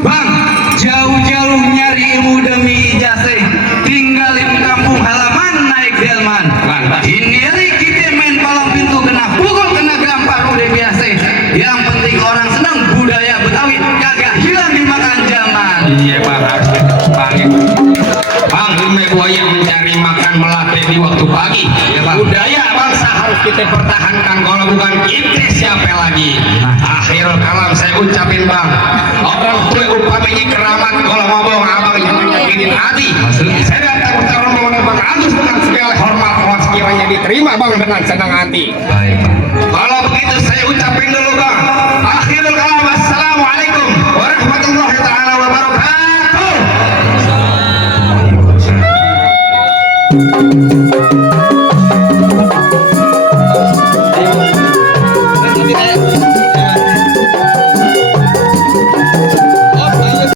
Bang, jauh-jauh nyari ilmu demi ijazah, tinggalin kampung halaman naik delman. Ini hari kita main palang pintu kena pukul kena gampar udah biasa. Yang penting orang senang budaya Betawi kagak hilang dimakan zaman. Iya bang, bang ini buaya mencari makan melatih di waktu pagi. Ya, bang. Budaya bangsa harus kita pertahankan, kalau bukan kita siapa lagi. Akhirul kalam saya ucapin bang, orang tua upamanya keramat, kalau ngomong abang jangan nyakitin hati. Saya datang ke rombongan bang Agus dengan segala hormat, sekiranya diterima bang dengan senang hati. Baik. Kalau begitu saya ucapin dulu bang, akhirul kalam